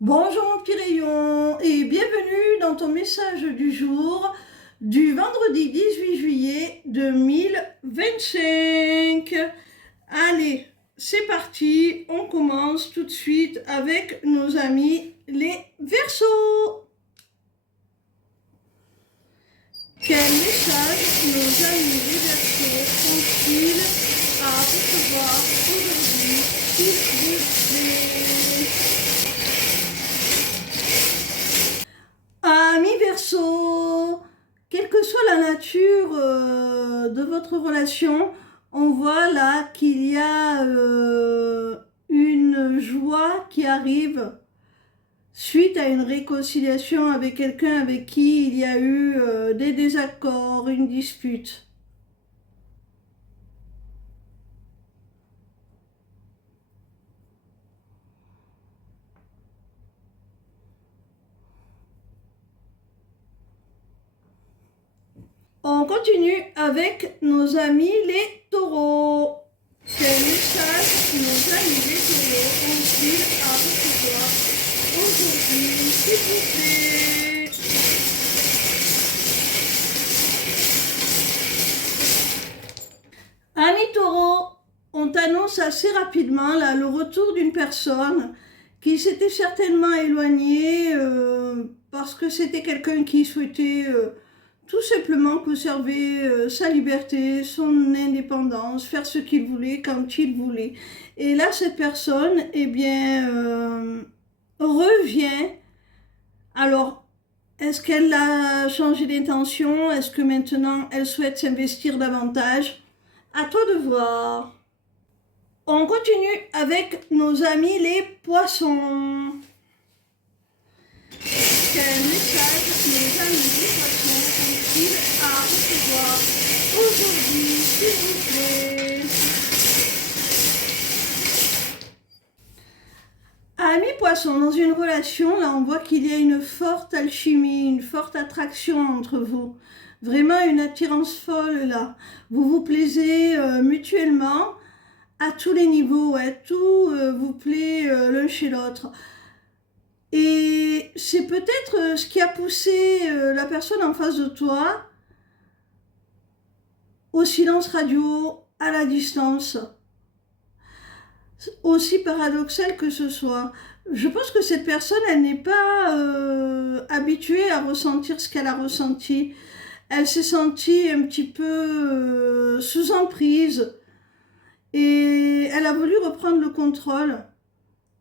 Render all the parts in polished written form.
Bonjour mon petit rayon et bienvenue dans ton message du jour du vendredi 18 juillet 2025. Allez, c'est parti, on commence tout de suite avec nos amis les Verseaux. Quel message nos amis les Verseaux ont-ils à recevoir aujourd'hui, s'il vous plaît? Amis Verseaux, quelle que soit la nature de votre relation, on voit là qu'il y a une joie qui arrive suite à une réconciliation avec quelqu'un avec qui il y a eu des désaccords, une dispute. On continue avec nos amis les taureaux. Quel message nos amis les taureaux ont-ils à recevoir aujourd'hui, s'il vous plaît? Amis taureaux, on t'annonce assez rapidement là, le retour d'une personne qui s'était certainement éloignée parce que c'était quelqu'un qui souhaitait tout simplement conserver sa liberté, son indépendance, faire ce qu'il voulait quand il voulait. Et là, cette personne, eh bien, revient. Alors, est-ce qu'elle a changé d'intention? Est-ce que maintenant, elle souhaite s'investir davantage? À toi de voir. On continue avec nos amis les poissons. Quel message nos amis les poissons ont-ils à recevoir aujourd'hui, s'il vous plaît? Amis poissons, dans une relation, là on voit qu'il y a une forte alchimie, une forte attraction entre vous. Vraiment une attirance folle là. Vous vous plaisez mutuellement à tous les niveaux, tout vous plaît l'un chez l'autre. Et c'est peut-être ce qui a poussé la personne en face de toi au silence radio, à la distance. Aussi paradoxal que ce soit. Je pense que cette personne, elle n'est pas habituée à ressentir ce qu'elle a ressenti. Elle s'est sentie un petit peu sous emprise et elle a voulu reprendre le contrôle.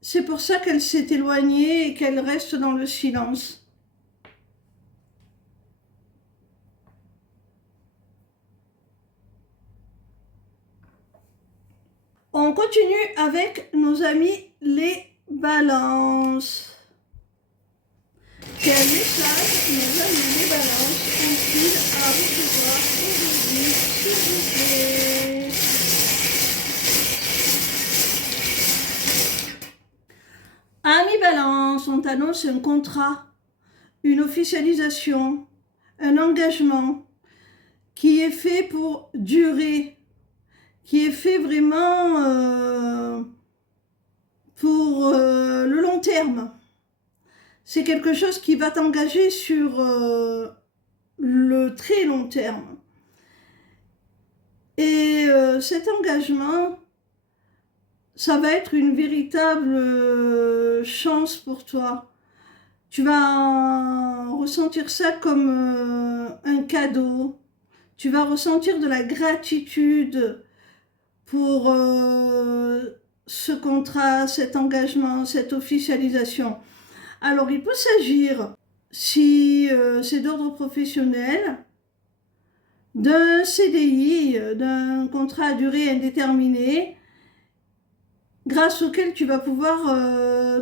C'est pour ça qu'elle s'est éloignée et qu'elle reste dans le silence. On continue avec nos amis les balances. Quel message nos amis les balances ont-ils à recevoir aujourd'hui, s'il vous plaît? Amis balance, on t'annonce un contrat, une officialisation, un engagement qui est fait pour durer, qui est fait vraiment pour le long terme. C'est quelque chose qui va t'engager sur le très long terme. Et cet engagement, ça va être une véritable chance pour toi. Tu vas ressentir ça comme un cadeau. Tu vas ressentir de la gratitude pour ce contrat, cet engagement, cette officialisation. Alors, il peut s'agir, si c'est d'ordre professionnel, d'un CDI, d'un contrat à durée indéterminée, grâce auquel tu vas pouvoir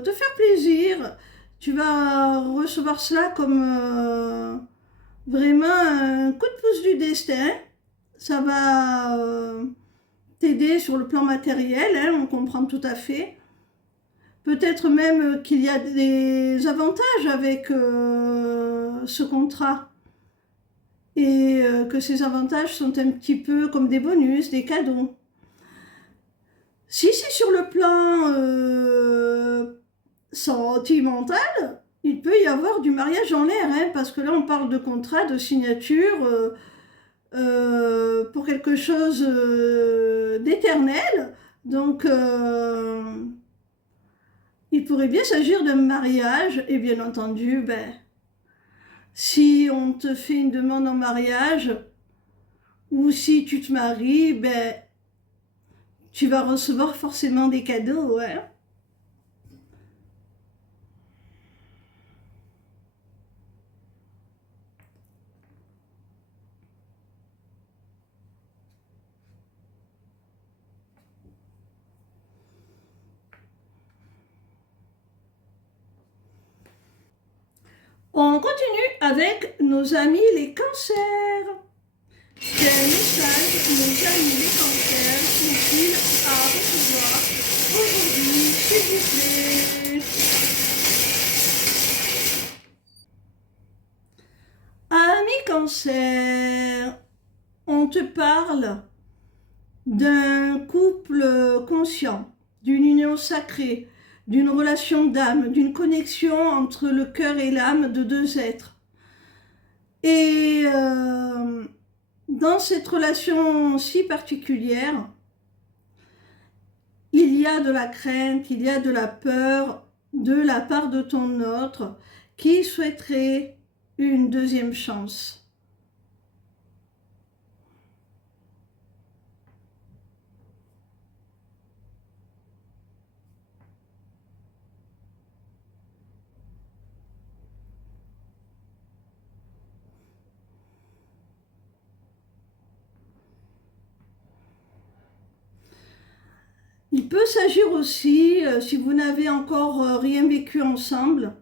te faire plaisir. Tu vas recevoir cela comme vraiment un coup de pouce du destin. Ça va t'aider sur le plan matériel, hein, on comprend tout à fait. Peut-être même qu'il y a des avantages avec ce contrat et que ces avantages sont un petit peu comme des bonus, des cadeaux. Si c'est sur le plan sentimental, il peut y avoir du mariage en l'air, hein, parce que là on parle de contrat, de signature pour quelque chose d'éternel. Donc il pourrait bien s'agir d'un mariage, et bien entendu, ben, si on te fait une demande en mariage, ou si tu te maries, ben, tu vas recevoir forcément des cadeaux, hein. On continue avec nos amis les cancers. Quel message nos amis les cancers ont-ils à recevoir aujourd'hui, s'il vous plaît? Amis cancer, on te parle d'un couple conscient, d'une union sacrée, d'une relation d'âme, d'une connexion entre le cœur et l'âme de deux êtres. Et dans cette relation si particulière, il y a de la crainte, il y a de la peur de la part de ton autre qui souhaiterait une deuxième chance. Il peut s'agir aussi, si vous n'avez encore rien vécu ensemble,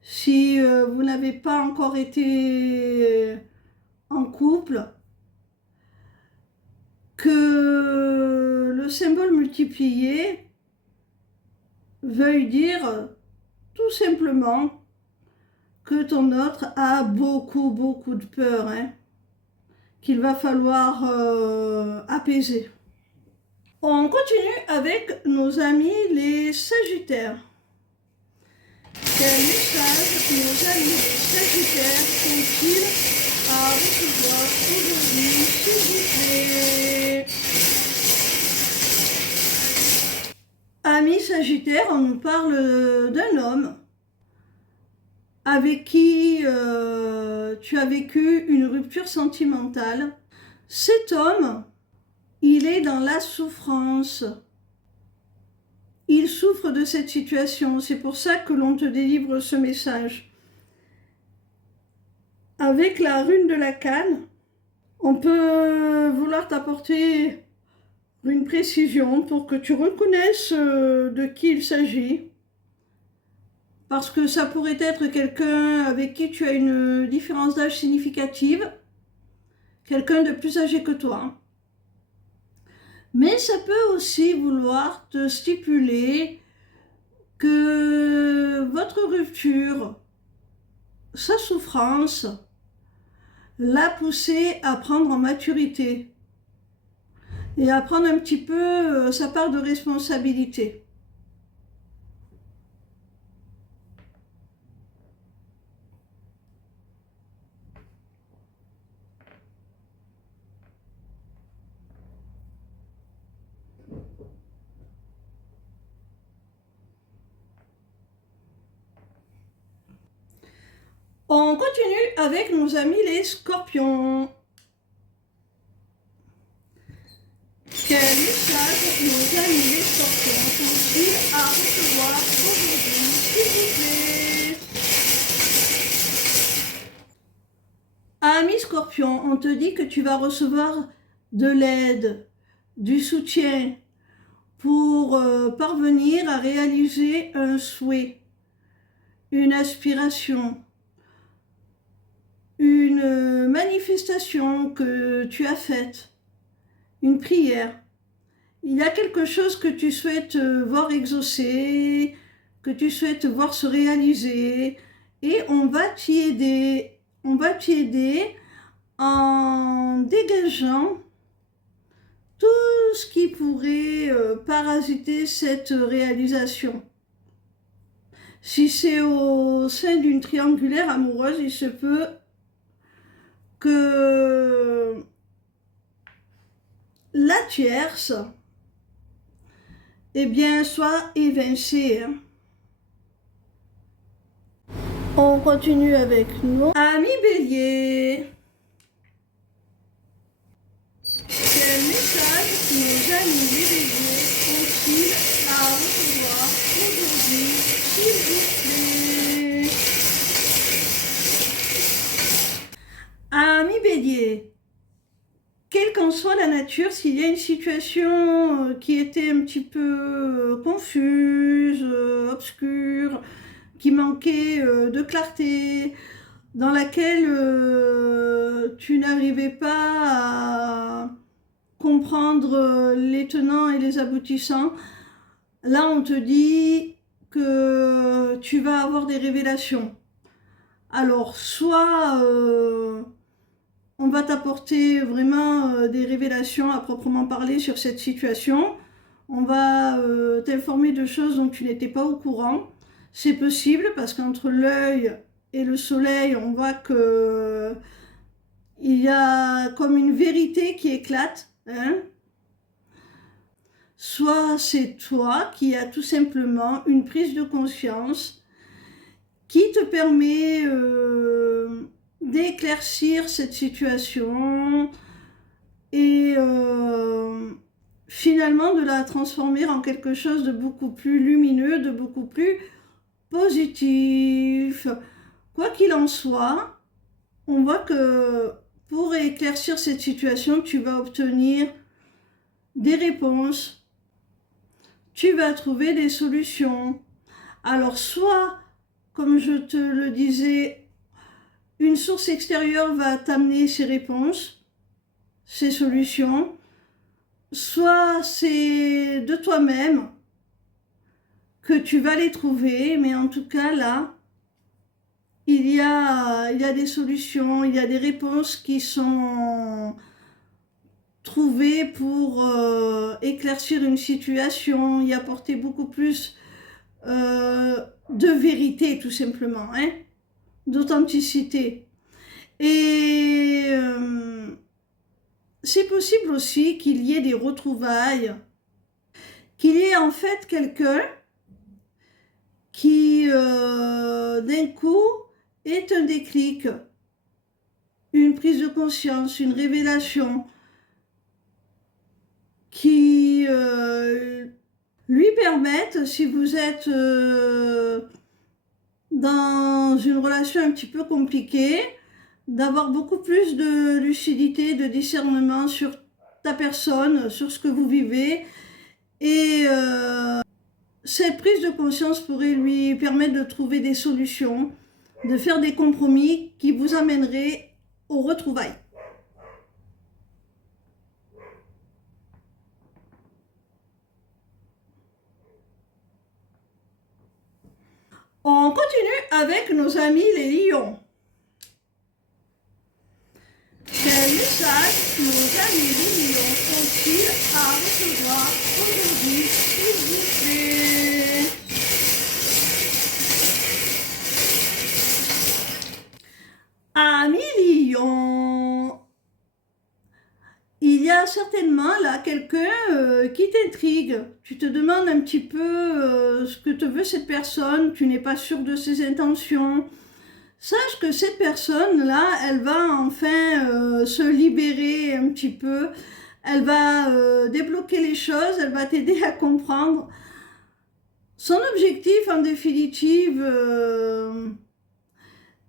si vous n'avez pas encore été en couple, que le symbole multiplié veuille dire tout simplement que ton autre a beaucoup de peur, hein, qu'il va falloir apaiser. On continue avec nos amis les Sagittaires. Quel message nos amis les Sagittaires ont-ils à recevoir aujourd'hui, s'il vous plaît? Amis Sagittaires, on nous parle d'un homme avec qui tu as vécu une rupture sentimentale. Cet homme, il est dans la souffrance. Il souffre de cette situation. C'est pour ça que l'on te délivre ce message. Avec la rune de la canne, on peut vouloir t'apporter une précision pour que tu reconnaisses de qui il s'agit. Parce que ça pourrait être quelqu'un avec qui tu as une différence d'âge significative, quelqu'un de plus âgé que toi. Mais ça peut aussi vouloir te stipuler que votre rupture, sa souffrance, l'a poussé à prendre en maturité et à prendre un petit peu sa part de responsabilité. On continue avec nos amis les Scorpions. Quel message nos amis les Scorpions ont-ils à recevoir aujourd'hui, s'il vous plaît? Ami Scorpion, on te dit que tu vas recevoir de l'aide, du soutien pour parvenir à réaliser un souhait, une aspiration, une manifestation que tu as faite, une prière. Il y a quelque chose que tu souhaites voir exaucer, que tu souhaites voir se réaliser, et on va t'y aider. On va t'y aider en dégageant tout ce qui pourrait parasiter cette réalisation. Si c'est au sein d'une triangulaire amoureuse, il se peut que la tierce, eh bien, soit évincée. Hein. On continue avec nos amis béliers. Quel message nos amis les béliers ont-ils à recevoir aujourd'hui, s'il vous plaît? Amis béliers, quelle qu'en soit la nature, s'il y a une situation qui était un petit peu confuse, obscure, qui manquait de clarté, dans laquelle tu n'arrivais pas à comprendre les tenants et les aboutissants, là on te dit que tu vas avoir des révélations. Alors soit on va t'apporter vraiment des révélations à proprement parler sur cette situation, on va t'informer de choses dont tu n'étais pas au courant. C'est possible parce qu'entre l'œil et le soleil, on voit que il y a comme une vérité qui éclate. Hein. Soit c'est toi qui as tout simplement une prise de conscience qui te permet d'éclaircir cette situation et finalement de la transformer en quelque chose de beaucoup plus lumineux, de beaucoup plus positif. Quoi qu'il en soit, on voit que pour éclaircir cette situation, tu vas obtenir des réponses, tu vas trouver des solutions. Alors soit, comme je te le disais, une source extérieure va t'amener ces réponses, ces solutions, soit c'est de toi-même que tu vas les trouver, mais en tout cas là, il y a des solutions, il y a des réponses qui sont trouvées pour éclaircir une situation, y apporter beaucoup plus de vérité tout simplement, hein, d'authenticité. Et c'est possible aussi qu'il y ait des retrouvailles, qu'il y ait en fait quelqu'un qui d'un coup est un déclic, une prise de conscience, une révélation qui lui permettent, si vous êtes dans une relation un petit peu compliquée, d'avoir beaucoup plus de lucidité, de discernement sur ta personne, sur ce que vous vivez. Et cette prise de conscience pourrait lui permettre de trouver des solutions, de faire des compromis qui vous amèneraient aux retrouvailles. On continue avec nos amis les lions. Quel message nos amis les lions ont-ils à recevoir aujourd'hui, s'il vous plaît? Amis lions, il y a certainement là quelqu'un qui t'intrigue. Tu te demandes un petit peu ce que te veut cette personne, tu n'es pas sûr de ses intentions. Sache que cette personne-là, elle va enfin se libérer un petit peu, elle va débloquer les choses, elle va t'aider à comprendre. Son objectif, en définitive,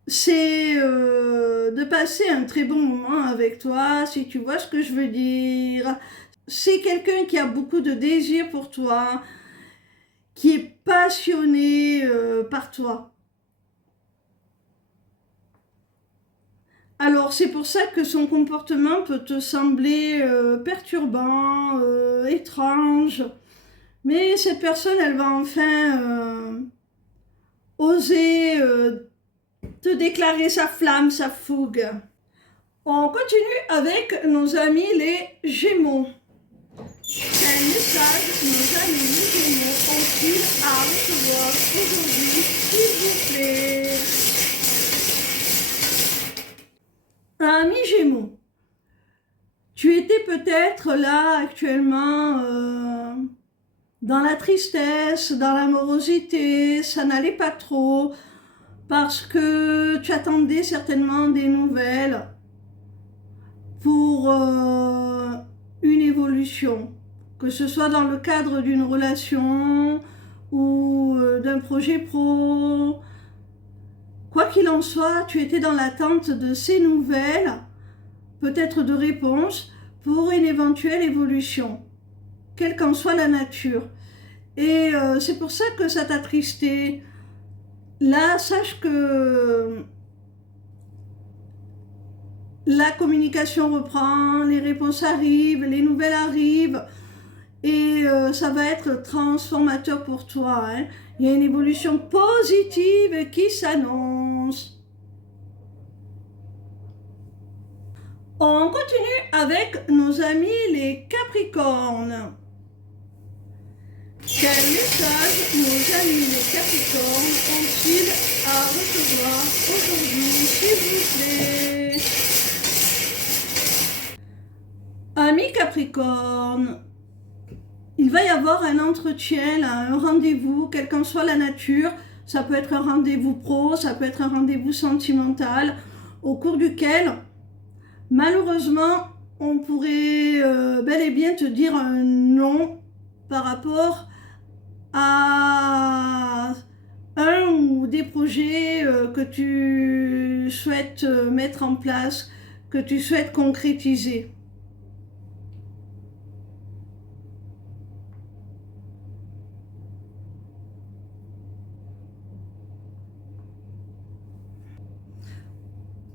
c'est de passer un très bon moment avec toi, si tu vois ce que je veux dire. C'est quelqu'un qui a beaucoup de désir pour toi, qui est passionné par toi. Alors c'est pour ça que son comportement peut te sembler perturbant, étrange, mais cette personne, elle va enfin oser te déclarer sa flamme, sa fougue. On continue avec nos amis les Gémeaux. Quel message nos amis les Gémeaux ont-ils à recevoir aujourd'hui, peut-être là actuellement dans la tristesse, dans l'amorosité, ça n'allait pas trop parce que tu attendais certainement des nouvelles pour une évolution, que ce soit dans le cadre d'une relation ou d'un projet pro. Quoi qu'il en soit, tu étais dans l'attente de ces nouvelles, peut-être de réponses, pour une éventuelle évolution, quelle qu'en soit la nature. Et c'est pour ça que ça t'a attristé. Là, sache que la communication reprend, les réponses arrivent, les nouvelles arrivent, et ça va être transformateur pour toi. Hein. Il y a une évolution positive qui s'annonce. On continue avec nos amis les Capricornes. Quel message nos amis les Capricornes ont-ils à recevoir aujourd'hui, s'il vous plaît? Amis Capricorne, il va y avoir un entretien, là, un rendez-vous, quelle qu'en soit la nature. Ça peut être un rendez-vous pro, ça peut être un rendez-vous sentimental, au cours duquel, malheureusement, on pourrait bel et bien te dire un non par rapport à un ou des projets que tu souhaites mettre en place, que tu souhaites concrétiser.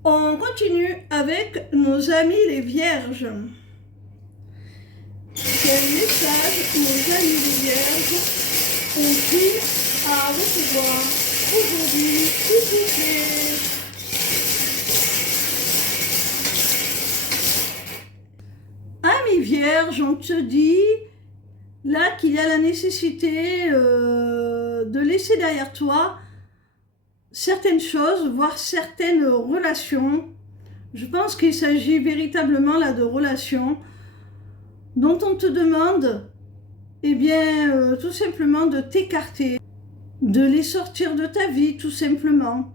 On continue avec nos amis les Vierges. Quel message nos amis les Vierges ont-ils à recevoir aujourd'hui, s'il vous plaît? Amis Vierges, on te dit là qu'il y a la nécessité de laisser derrière toi certaines choses, voire certaines relations. Je pense qu'il s'agit véritablement là de relations dont on te demande, eh bien, tout simplement de t'écarter, de les sortir de ta vie, tout simplement,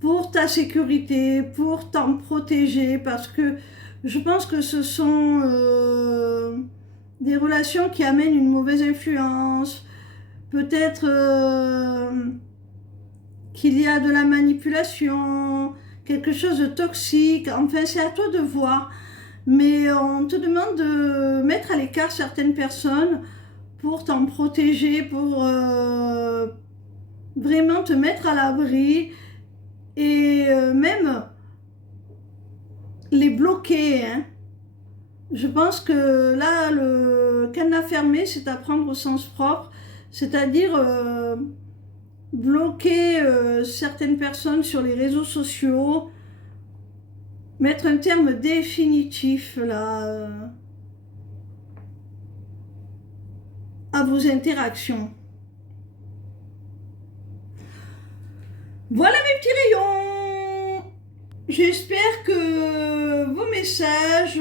pour ta sécurité, pour t'en protéger, parce que je pense que ce sont des relations qui amènent une mauvaise influence, peut-être qu'il y a de la manipulation, quelque chose de toxique, enfin c'est à toi de voir. Mais on te demande de mettre à l'écart certaines personnes pour t'en protéger, pour vraiment te mettre à l'abri et même les bloquer. Hein. Je pense que là, le cadenas fermé, c'est à prendre au sens propre, c'est-à-dire bloquer certaines personnes sur les réseaux sociaux, mettre un terme définitif là à vos interactions. Voilà mes petits rayons. J'espère que vos messages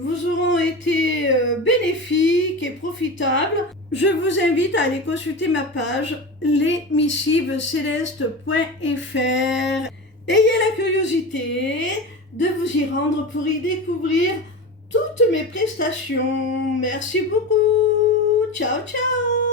vous auront été bénéfiques et profitables. Je vous invite à aller consulter ma page lesmissivescélestes.fr. Ayez la curiosité de vous y rendre pour y découvrir toutes mes prestations. Merci beaucoup. Ciao, ciao.